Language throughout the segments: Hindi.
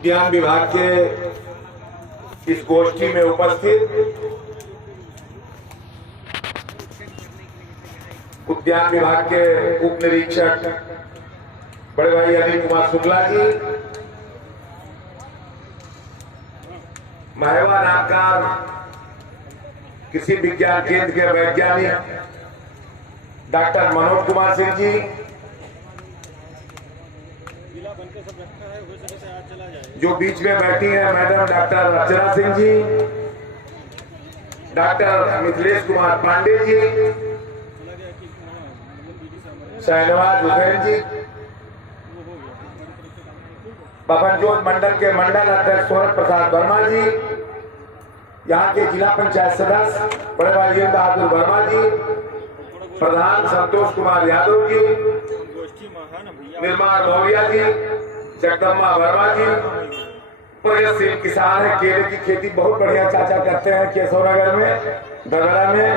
उद्यान विभाग के इस गोष्ठी में उपस्थित उद्यान विभाग के उप निरीक्षक बड़े भाई अनिल कुमार शुक्ला जी, महवा नामकार कृषि विज्ञान केंद्र के वैज्ञानिक डॉक्टर मनोज कुमार सिंह जी, जो बीच में बैठी हैं madam doctor Archana Singh ji, doctor Mithilesh Kumar Pandey ji, Shahnawaz Hussain जी, बभनजोत मंडल के मंडल अध्यक्ष सौरभ प्रसाद वर्मा जी, यहाँ के जिला पंचायत सदस्य बड़े भाई वीरेंद्र बहादुर वर्मा जी, प्रधान संतोष कुमार यादव जी, निर्माण मौर्या जी, जगदम्बा वर्मा जी, प्रगतिशील किसान है, केले की खेती बहुत बढ़िया चाचा करते हैं केशवनगर में, डगरा में,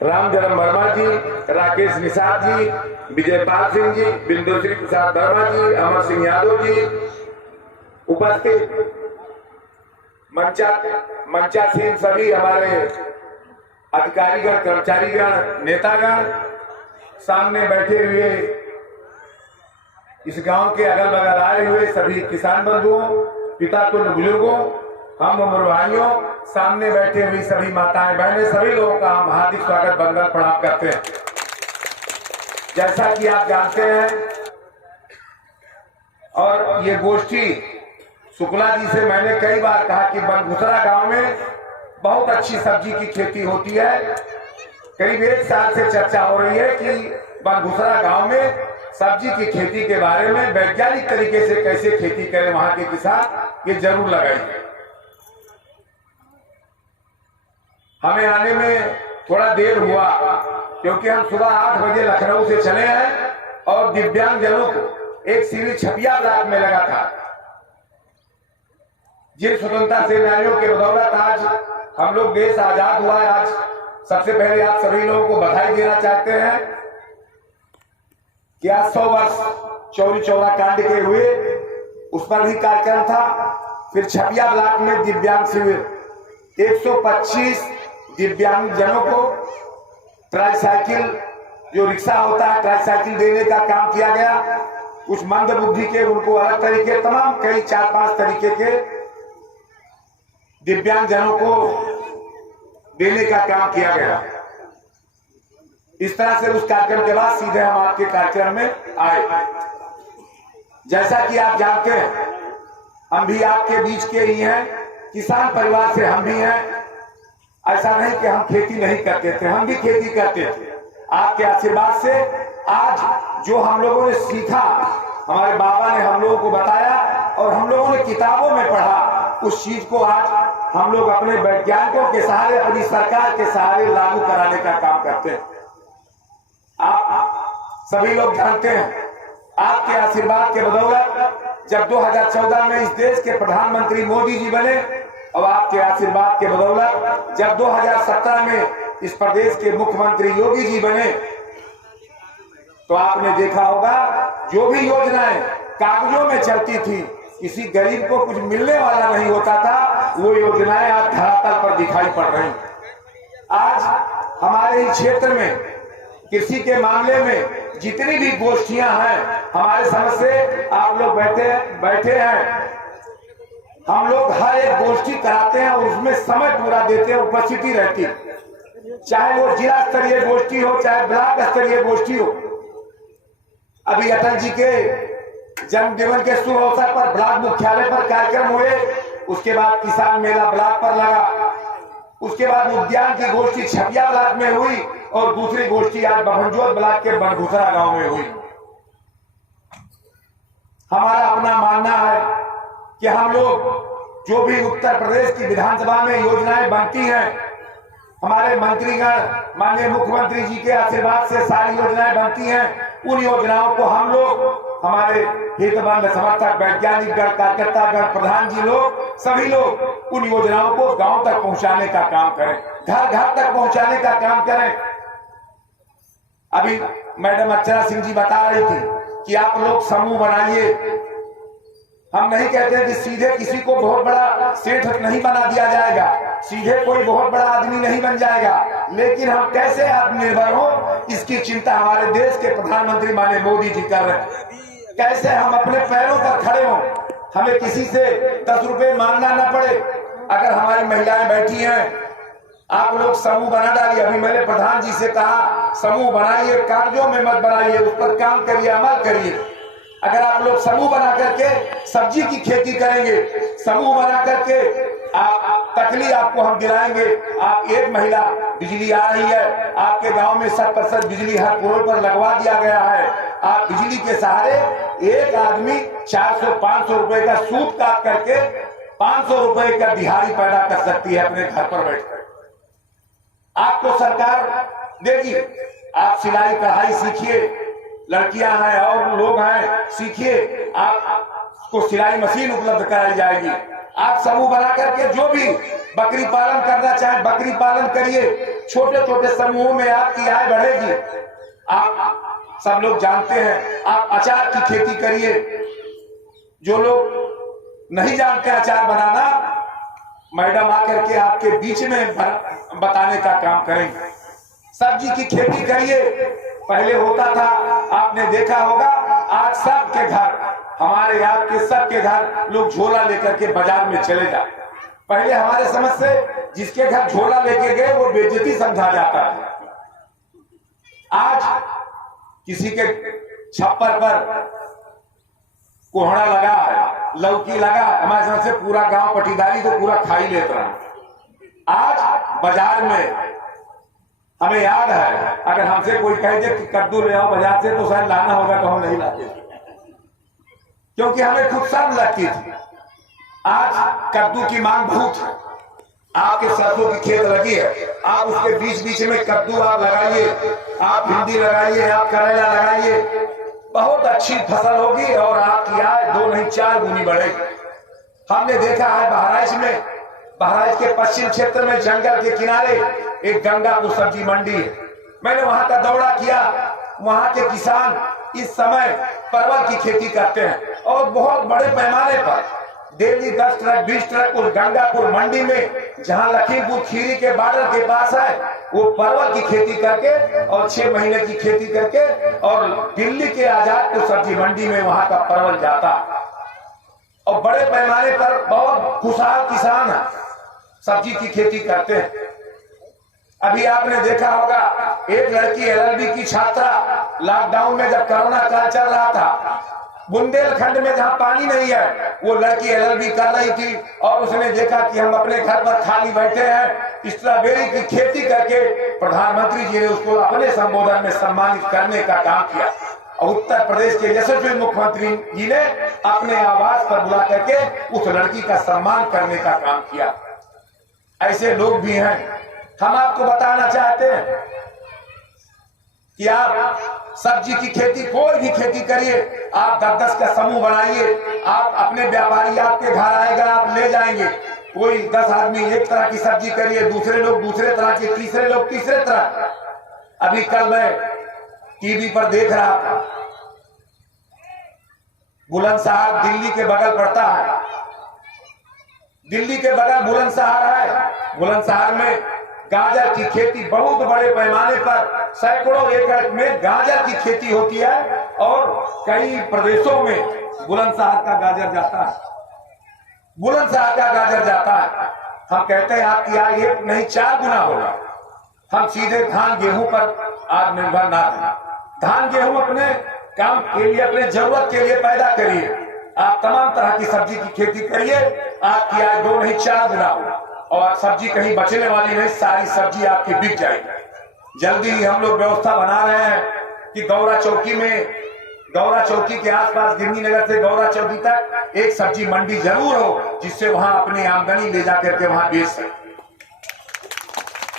राम जन्म वर्मा जी, राकेश निषाद जी, विजयपाल सिंह जी, बिंदुश्री प्रसाद वर्मा जी, अमर सिंह यादव जी, उपस्थित मंचासीन सभी हमारे अधिकारीगण, कर्मचारीगण, नेतागण, सामने बैठे हुए इस गांव के अगल बगल आए हुए सभी किसान बंधुओं, पिता तुल्य बुजुर्गों, हम उम्र भाइयों, सामने बैठे हुई सभी माताएं बहनें, सभी लोगों का हम हार्दिक स्वागत बंदन प्रणाम करते हैं। जैसा कि आप जानते हैं और ये गोष्ठी शुक्ला जी से मैंने कई बार कहा कि बनघुसरा गांव में बहुत अच्छी सब्जी की खेती होती है। करीब 1 साल से चर्चा हो रही है कि बनघुसरा गांव में सब्जी की खेती के बारे में वैज्ञानिक तरीके से कैसे खेती करें वहां के किसान, ये जरूर लगाइए। हमें आने में थोड़ा देर हुआ क्योंकि हम सुबह 8 बजे लखनऊ से चले हैं और दिव्यांगजनों को एक शिविर छपिया ब्लॉक में लगा था। जिन स्वतंत्रता सेनानियों के बदौलत आज हम लोग देश आजाद हुआ है, आज सबसे पहले आप सभी लोगों को बधाई देना चाहते हैं कि आज 100 वर्ष चौरी चौरा कांड के हुए, उस पर भी कार्यक्रम था। फिर छपिया ब्लॉक में दिव्यांग शिविर, 125 दिव्यांग जनों को ट्राईसाइकिल, जो रिक्शा होता है, ट्राईसाइकिल देने का काम किया गया। कुछ मंद बुद्धि के उनको अलग तरीके, तमाम कई 4-5 तरीके के दिव्यांग जनों को देने का काम किया गया। इस तरह से उस कार्यक्रम के बाद सीधे हम आपके कार्यक्रम में आए। जैसा कि आप जानते हैं, हम भी आपके बीच के ही हैं, किसान परिवार से हम भी हैं। ऐसा नहीं कि हम खेती नहीं करते थे, हम भी खेती करते थे। आपके आशीर्वाद से आज जो हम लोगों ने सीखा, हमारे बाबा ने हम लोगों को बताया और हम लोगों ने किताबों में पढ़ा, उस चीज को आज हम लोग अपने वैज्ञानिकों के सहारे, अपनी सरकार के सहारे लागू कराने का काम करते हैं। आप सभी लोग जानते हैं, आपके आशीर्वाद के बदौलत जब 2014 में इस देश के प्रधानमंत्री मोदी जी बने और आपके आशीर्वाद के बदौलत जब 2017 में इस प्रदेश के मुख्यमंत्री योगी जी बने, तो आपने देखा होगा जो भी योजनाएं कागजों में चलती थी, किसी गरीब को कुछ मिलने वाला नहीं होता था, वो योजनाएं आज धरातल पर दिखाई पड़ रही। आज हमारे इस क्षेत्र में कृषि के मामले में जितनी भी गोष्ठियां हैं, हमारे समझ से आप लोग बैठे हैं, हम लोग हर एक गोष्ठी कराते हैं और उसमें समय पूरा देते हैं, उपस्थिति रहती है। चाहे वो जिला स्तरीय गोष्ठी हो, चाहे ब्लॉक स्तरीय गोष्ठी हो। अभी अटल जी के जन्मदिन के शुभ अवसर पर ब्लॉक मुख्यालय पर कार्यक्रम हुए, उसके बाद किसान मेला ब्लॉक पर लगा, उसके बाद उद्यान की गोष्ठी छपिया ब्लॉक में हुई और दूसरी गोष्ठी आज बभनजोत ब्लॉक के बनघुसरा गांव में हुई। हमारा अपना मानना है कि हम लोग जो भी उत्तर प्रदेश की विधानसभा में योजनाएं बनती हैं, हमारे मंत्रीगण, माननीय मुख्यमंत्री जी के आशीर्वाद से सारी योजनाएं बनती हैं। उन योजनाओं को हम लोग, हमारे हितबंध समर्थक, वैज्ञानिक गण, कार्यकर्तागण, प्रधान जी लोग, सभी लोग उन योजनाओं को गांव तक पहुंचाने का काम करें, घर घर तक पहुंचाने का काम करें। अभी मैडम अर्चना सिंह जी बता रही थी कि आप लोग समूह बनाइए, हम नहीं कहते कि सीधे किसी को बहुत बड़ा सेठ नहीं बना दिया जाएगा, सीधे कोई बहुत बड़ा आदमी नहीं बन जाएगा, लेकिन हम कैसे आत्मनिर्भर हो इसकी चिंता हमारे देश के प्रधानमंत्री माननीय मोदी जी कर रहे हैं। कैसे हम अपने पैरों पर खड़े हों, हमें किसी से 10 रुपए मांगना न पड़े। अगर हमारी महिलाएं बैठी हैं, आप लोग समूह बना डालिए। अभी मैंने प्रधान जी से कहा समूह बनाइए, कागजों में मत बनाइए, उस पर काम करिए, अमल करिए। अगर आप लोग समूह बना करके सब्जी की खेती करेंगे, समूह बना करके आप तकली आपको हम दिलाएंगे। आप एक महिला, बिजली आ रही है आपके गांव में, 100% बिजली हर करोड़ पर लगवा दिया गया है। आप बिजली के सहारे एक आदमी 400-500 रुपए का सूत काट करके 500 रुपए का दिहाड़ी पैदा कर सकती है अपने घर पर बैठकर। आपको सरकार देगी। आप सिलाई कढ़ाई सीखिए, लड़कियां हैं और लोग हैं, सीखिए। आपको सिलाई मशीन उपलब्ध कराई जाएगी। आप समूह बना करके जो भी बकरी पालन करना चाहे बकरी पालन करिए। छोटे छोटे समूहों में आपकी आय बढ़ेगी। आप सब लोग जानते हैं, आप अचार की खेती करिए। जो लोग नहीं जानते अचार बनाना, मैडम आकर के आपके बीच में बताने का काम करेंगे। सब्जी की खेती करिए। पहले होता था, आपने देखा होगा, आज सबके घर, हमारे आपके सबके घर लोग झोला लेकर के बाजार में चले जाते। पहले हमारे समझ से जिसके घर झोला लेके गए वो बेइज्जती समझा जाता है। आज किसी के छप्पर पर कोहड़ा लगा है, लौकी लगा, हमारे समझ से पूरा गांव पटीदारी को पूरा खाई लेता रहा। आज बाजार में हमें याद है, अगर हमसे कोई कह दे कि कद्दू ले आओ बाजार से, तो शायद लाना होगा तो हम नहीं लाते, क्योंकि हमें खुद शर्म लगती थी। आज कद्दू की मांग बहुत है। आपके सरसों की खेत लगी है, आप उसके बीच बीच में कद्दू आप लगाइए, आप भिंडी लगाइए, आप करेला लगाइए, बहुत अच्छी फसल होगी और आपकी आय 2 नहीं 4 गुनी बढ़ेगी। हमने देखा है बहराइच में, बहराइच के पश्चिम क्षेत्र में जंगल के किनारे एक गंगापुर सब्जी मंडी है। मैंने वहां का दौरा किया। वहां के किसान इस समय परवल की खेती करते हैं और बहुत बड़े पैमाने पर डेली 10 ट्रक 20 ट्रक उस गंगापुर मंडी में, जहां लखीमपुर खीरी के बॉर्डर के पास है, वो परवल की खेती करके और 6 महीने की खेती करके और दिल्ली के आजादपुर सब्जी मंडी में वहां का परवल जाता और बड़े पैमाने पर बहुत खुशहाल किसान है, सब्जी की खेती करते हैं। अभी आपने देखा होगा, एक लड़की LLB की छात्रा लॉकडाउन में जब कोरोना काल चल रहा था, बुंदेलखंड में जहां पानी नहीं है, वो लड़की LLB कर रही थी और उसने देखा कि हम अपने घर पर खाली बैठे हैं, स्ट्रॉबेरी की खेती करके प्रधानमंत्री जी ने उसको अपने संबोधन में सम्मानित करने का काम किया। और उत्तर प्रदेश के यशस्वी मुख्यमंत्री जी ने अपने आवास पर बुला करके उस लड़की का सम्मान करने का काम किया। ऐसे लोग भी हैं। हम आपको बताना चाहते हैं कि आप सब्जी की खेती, कोई भी खेती करिए, आप 10-10 का समूह बनाइए। आप अपने व्यापारी आपके घर आएगा, आप ले जाएंगे। कोई 10 आदमी एक तरह की सब्जी करिए, दूसरे लोग दूसरे तरह की, तीसरे लोग तीसरे तरह। अभी कल मैं टीवी पर देख रहा था, बुलंदशहर दिल्ली के बगल पड़ता है, दिल्ली के बगल बुलंदशहर है। बुलंदशहर में गाजर की खेती बहुत बड़े पैमाने पर, सैकड़ों एकड़ में गाजर की खेती होती है और कई प्रदेशों में बुलंदशहर का गाजर जाता है, बुलंदशहर का गाजर जाता है। हम कहते हैं आपकी आय 1 नहीं 4 गुना होगा। हम सीधे धान गेहूं पर आत्मनिर्भर ना रहें। धान गेहूं अपने काम के लिए, अपने जरूरत के लिए पैदा करिए। आप तमाम तरह की सब्जी की खेती करिए, आपकी आय 2 नहीं 4 गुना होगा और सब्जी कहीं बचने वाली नहीं, सारी सब्जी आपकी बिक जाएगी। जल्दी ही हम लोग व्यवस्था बना रहे हैं कि गौरा चौकी में, गौरा चौकी के आसपास गिरनी नगर से गौरा चौकी तक एक सब्जी मंडी जरूर हो, जिससे वहां अपनी आमदनी ले जाकर के वहां बेच सके।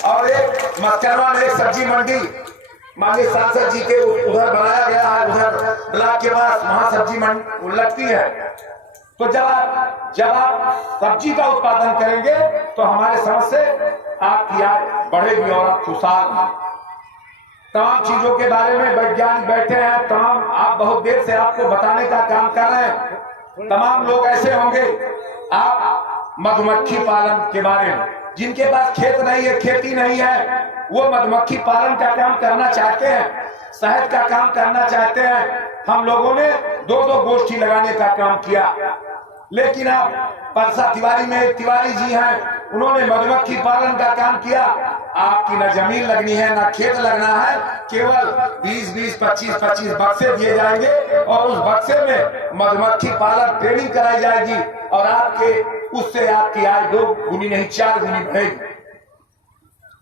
और एक मस्करवा में एक सब्जी मंडी माननीय सांसद जी के उधर बनाया गया है, उधर ब्लॉक के पास, वहां सब्जी मंडी लगती है। तो जब आप सब्जी का उत्पादन करेंगे तो हमारे समझ से आपकी आय बढ़ेगी और आप खुशहाल हैं। तमाम चीजों के बारे में वैज्ञानिक बैठे हैं, तमाम आप बहुत देर से आपको बताने का काम कर रहे हैं। तमाम लोग ऐसे होंगे, आप मधुमक्खी पालन के बारे में, जिनके पास खेत नहीं है, खेती नहीं है, वो मधुमक्खी पालन का काम करना चाहते हैं, शहद का काम करना चाहते हैं। हम लोगों ने दो गोष्ठी लगाने का काम किया, लेकिन अब परसा तिवारी में एक तिवारी जी हैं, उन्होंने मधुमक्खी पालन का काम किया। आपकी न जमीन लगनी है, न खेत लगना है, केवल 20-20, 25-25 बक्से दिए जाएंगे और उस बक्से में मधुमक्खी पालन ट्रेनिंग कराई जाएगी और उससे आपकी आय 2 गुनी नहीं 4 गुनी बढ़ेगी।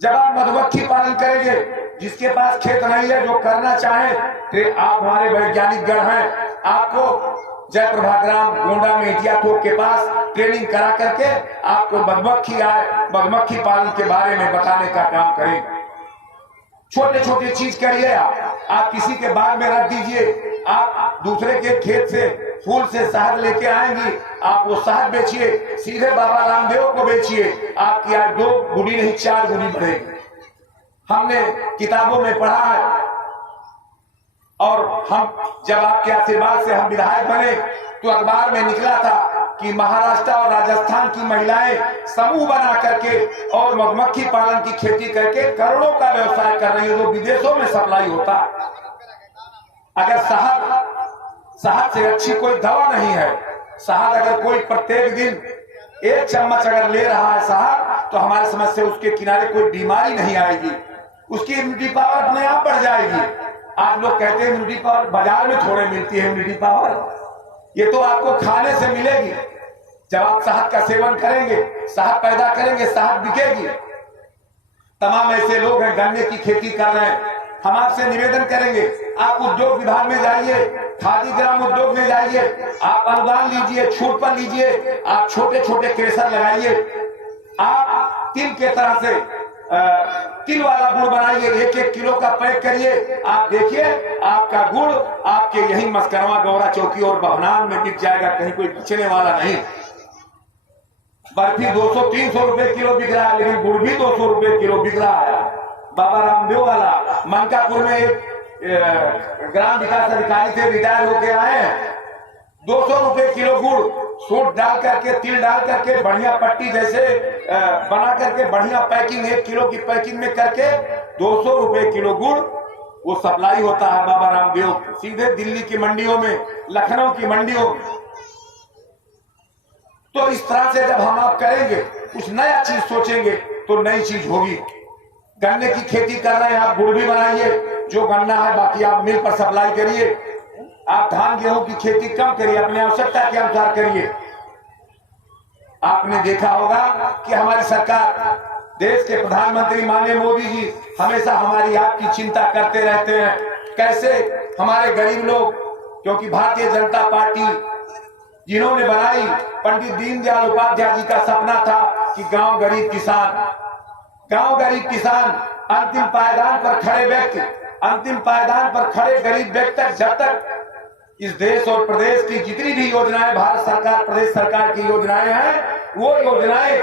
जब आप मधुमक्खी पालन करेंगे, जिसके पास खेत नहीं है, जो करना चाहे, तो आप हमारे वैज्ञानिक गण हैं, आपको जयप्रभाग्राम गोंडा में इटिया थोक के पास ट्रेनिंग करा करके आपको मधुमक्खी पालन के बारे में बताने का काम करेंगे। छोटे छोटे चीज करिए, आप किसी के बाग में रख दीजिए, आप दूसरे के खेत से फूल से शहद लेके आएंगी, आप वो शहद बेचिए, सीधे बाबा रामदेव को बेचिए, आपकी आय 2 गुनी नहीं 4 गुनी बढ़ेगी। हमने किताबों में पढ़ा है और हम जब आपके आशीर्वाद से हम विधायक बने तो अखबार में निकला था कि महाराष्ट्र और राजस्थान की महिलाएं समूह बना करके और मधुमक्खी पालन की खेती करके करोड़ों का व्यवसाय कर रही है, जो विदेशों में सप्लाई होता है। अगर शहद से अच्छी कोई दवा नहीं है, शहद अगर कोई प्रत्येक दिन 1 चम्मच अगर ले रहा है शहद, तो हमारे समझ से उसके किनारे कोई बीमारी नहीं आएगी, उसकी इम्यूनिटी पावर अपने आप बढ़ जाएगी। आप लोग कहते हैं इम्यूनिटी पावर, बाजार में थोड़े मिलती है इम्यूनिटी पावर, ये तो आपको खाने से मिलेगी। जब आप शहद का सेवन करेंगे, शहद पैदा करेंगे, शहद बिकेगी। तमाम ऐसे लोग हैं गन्ने की खेती कर रहे हैं, हम आपसे निवेदन करेंगे, आप उद्योग विभाग में जाइए, खादी ग्राम उद्योग में जाइए, आप अनुदान लीजिए, छूट पर लीजिए, आप छोटे छोटे क्रेशर लगाइए, आप तिल के तरह से तिल वाला गुड़ बनाइए, 1-1 किलो का पैक करिए, आप देखिए आपका गुड़ आपके यही मस्करवा, गौरा चौकी और बहनान में बिक जाएगा, कहीं कोई बेचने वाला नहीं। बर्फी 200-300 रुपए किलो बिक रहा है, लेकिन गुड़ भी 200 रुपए किलो बिक रहा है। बाबा रामदेव वाला मनकापुर में एक ग्राम विकास अधिकारी से रिटायर होके आए हैं, 200 रुपए किलो गुड़, सूट डाल करके, तिल डाल करके, बढ़िया पट्टी जैसे बना करके, बढ़िया पैकिंग 1 किलो की पैकिंग में करके 200 रुपए किलो गुड़ वो सप्लाई होता है बाबा रामदेव सीधे दिल्ली की मंडियों में, लखनऊ की मंडियों में। तो इस तरह से जब हम आप करेंगे, कुछ नया चीज सोचेंगे तो नई चीज होगी। गन्ने की खेती कर रहे हैं, आप गुड़ भी बनाइए, जो गन्ना है बाकी आप मिल पर सप्लाई करिए। आप धान गेहूं की खेती कम करिए, अपने आवश्यकता के अनुसार करिए। आपने देखा होगा कि हमारी सरकार, देश के प्रधानमंत्री माननीय मोदी जी हमेशा हमारी आपकी चिंता करते रहते हैं, कैसे हमारे गरीब लोग, क्योंकि भारतीय जनता पार्टी जिन्होंने बनाई, पंडित दीनदयाल उपाध्याय जी का सपना था कि गांव गरीब किसान, अंतिम पायदान पर खड़े व्यक्ति, अंतिम पायदान पर खड़े गरीब व्यक्ति तक, जब तक इस देश और प्रदेश की जितनी भी योजनाएं, भारत सरकार प्रदेश सरकार की योजनाएं हैं, वो योजनाएं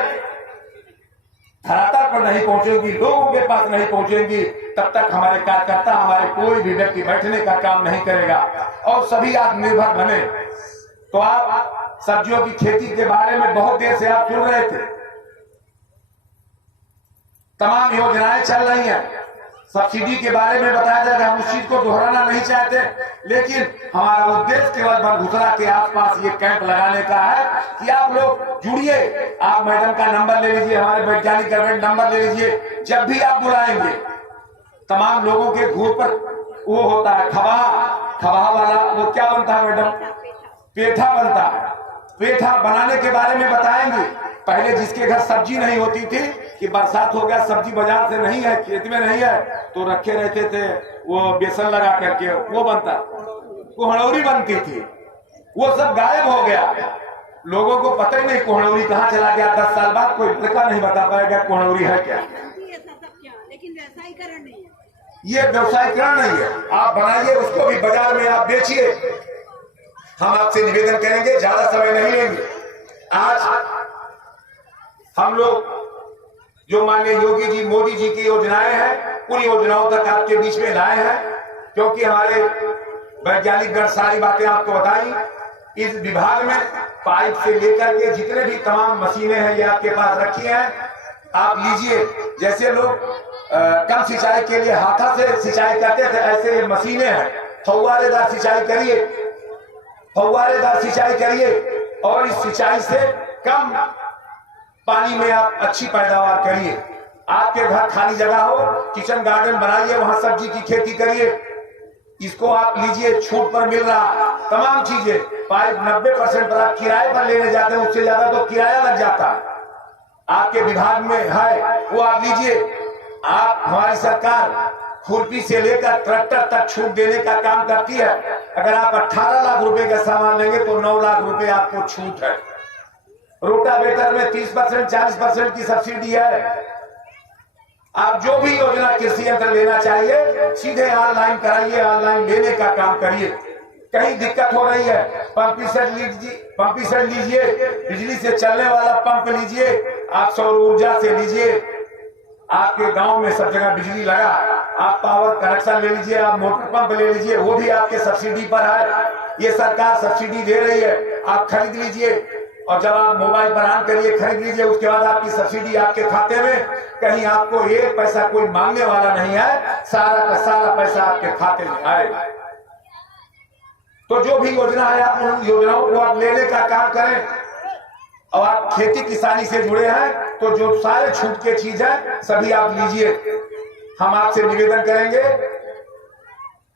धरातल पर नहीं पहुंचेंगी, लोगों के पास नहीं पहुंचेंगी, तब तक हमारे कार्यकर्ता, हमारे कोई भी व्यक्ति बैठने का काम नहीं करेगा और सभी आत्मनिर्भर बने। तो आप सब्जियों की खेती के बारे में बहुत देर से आप सुन रहे थे, तमाम योजनाएं चल रही हैं, सब्सिडी के बारे में बताया जाएगा, हम उस चीज को दोहराना नहीं चाहते, लेकिन हमारा उद्देश्य केवल बरगुसरा के आसपास ये कैंप लगाने का है कि आप लोग जुड़िए। आप मैडम का नंबर ले लीजिए, हमारे वैज्ञानिक गवर्नमेंट नंबर ले लीजिए, जब भी आप बुलाएंगे तमाम लोगों के घूर पर वो होता है खबा वाला, वो क्या बनता है मैडम, पेठा बनता है। पेठा बनाने के बारे में बताएंगे। पहले जिसके घर सब्जी नहीं होती थी कि बरसात हो गया, सब्जी बाजार से नहीं है, खेत में नहीं है, तो रखे रहते थे, वो बेसन लगा करके वो बनता, कोहड़ौरी बनती थी, वो सब गायब हो गया। लोगों को पता ही नहीं कोहड़ौरी कहाँ चला गया। 10 साल बाद कोई लड़का नहीं बता पाएगा कोहड़ौरी है क्या। लेकिन व्यवसायीकरण नहीं है, ये व्यवसायीकरण नहीं है। आप बनाइए, उसको भी बाजार में आप बेचिए। हम आपसे निवेदन करेंगे, ज्यादा समय नहीं लेंगे। आज हम लोग जो माननीय योगी जी, मोदी जी की योजनाएं हैं, उन योजनाओं तक आपके बीच में लाए हैं, क्योंकि हमारे वैज्ञानिक गण सारी बातें आपको बताई। इस विभाग में पाइप से लेकर के जितने भी तमाम मशीनें हैं ये आपके पास रखी हैं, आप लीजिए। जैसे लोग कम सिंचाई के लिए हाथा से सिंचाई करते थे, ऐसे ये मशीनें हैं। फव्वारेदार सिंचाई करिए, फव्वारेदार सिंचाई करिए और इस सिंचाई से कम पानी में आप अच्छी पैदावार करिए। आपके घर खाली जगह हो, किचन गार्डन बनाइए, वहां सब्जी की खेती करिए। इसको आप लीजिए, छूट पर मिल रहा तमाम चीजें। पाइप 90% पर आप किराए पर लेने जाते हैं, उससे ज्यादा तो किराया लग जाता है। आपके विभाग में है वो आप लीजिए। आप हमारी सरकार खुरपी से लेकर ट्रैक्टर तक छूट देने का काम करती है। अगर आप 18 लाख रुपए का सामान लेंगे तो 9 लाख रुपए आपको छूट है। रोटावेटर में 30% 40% की सब्सिडी है। आप जो भी योजना कृषि यंत्र लेना चाहिए सीधे ऑनलाइन कराइए, ऑनलाइन लेने का काम करिए। कहीं दिक्कत हो रही है, पंप सेट लीजिए, बिजली से चलने वाला पंप लीजिए, आप सौर ऊर्जा से लीजिए। आपके गांव में सब जगह बिजली लगा, आप पावर कनेक्शन ले लीजिए, आप मोटर पंप ले लीजिए, वो भी आपके सब्सिडी पर है। ये सरकार सब्सिडी दे रही है, आप खरीद लीजिए। और जब आप मोबाइल पर ऑन करिए, खरीद लीजिए, उसके बाद आपकी सब्सिडी आपके खाते में। कहीं आपको एक पैसा कोई मांगने वाला नहीं है, सारा का सारा पैसा आपके खाते में आएगा। तो जो भी योजना है आप उन योजनाओं को आप लेने का काम करें। और आप खेती किसानी से जुड़े हैं तो जो सारे छूट के चीज है सभी आप लीजिए। हम आपसे निवेदन करेंगे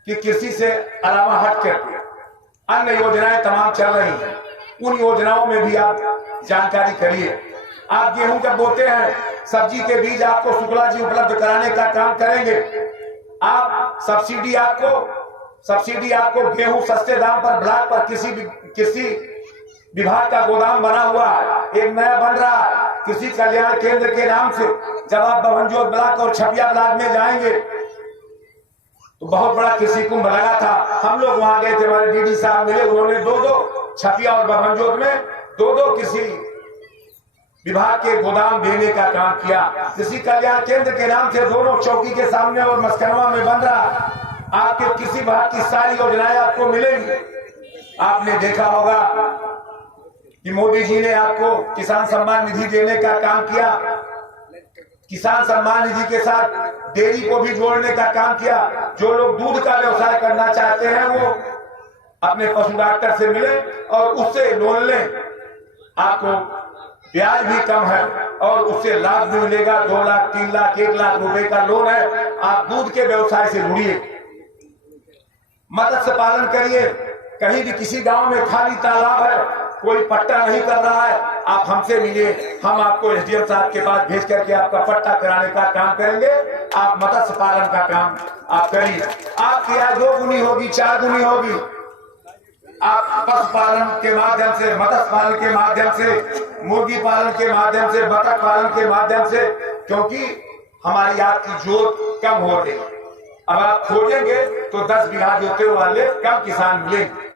कि कृषि से अलावा हटकर अन्य योजनाएं तमाम चल रही हैं, उन योजनाओं में भी आप जानकारी करिए। आप गेहूं जब बोते हैं, सब्जी के बीज आपको शुक्ला जी उपलब्ध कराने का काम करेंगे। आप सब्सिडी आपको गेहूं सस्ते दाम पर ब्लॉक पर कृषि विभाग का गोदाम बना हुआ है, एक नया बन रहा है कृषि कल्याण केंद्र के नाम से। जब आप बभनजोत ब्लॉक और छपिया ब्लॉक में जाएंगे तो बहुत बड़ा कृषि कुंभ लगा था। हम लोग वहां गए थे, हमारे डीडी साहब मिले, उन्होंने दो छपिया और बभनजोत में दो कृषि विभाग के गोदाम देने का काम किया। कृषि कल्याण केंद्र के नाम से दोनों चौकी के सामने और मस्करवा में बन रहा। आपके कृषि विभाग की सारी योजनाएं आपको मिलेंगी। आपने देखा होगा कि मोदी जी ने आपको किसान सम्मान निधि देने का काम किया। किसान सम्मान निधि के साथ डेयरी को भी जोड़ने का काम किया। जो लोग दूध का व्यवसाय करना चाहते हैं वो अपने पशु डॉक्टर से मिले और उससे लोन लें। आपको ब्याज भी कम है और उससे लाभ भी मिलेगा। 2 लाख 3 लाख 1 लाख रुपए का लोन है। आप दूध के व्यवसाय से जुड़िए, मत्स्य पालन करिए। कहीं भी किसी गांव में खाली तालाब है, कोई पट्टा नहीं कर रहा है, आप हमसे मिलिए, हम आपको एसडीएम साहब के पास भेज करके आपका पट्टा कराने का काम करेंगे। आप मत्स्य पालन का काम आप करिए, आपकी आय 2 गुनी होगी, 4 गुनी होगी। आप पशुपालन के माध्यम से, मत्स्य पालन के माध्यम से, मुर्गी पालन के माध्यम से, बतख पालन के माध्यम से, क्योंकि हमारी आपकी जोत कम हो रही है। अब आप खोजेंगे तो 10 बीघा जोते वाले कम किसान मिलेंगे।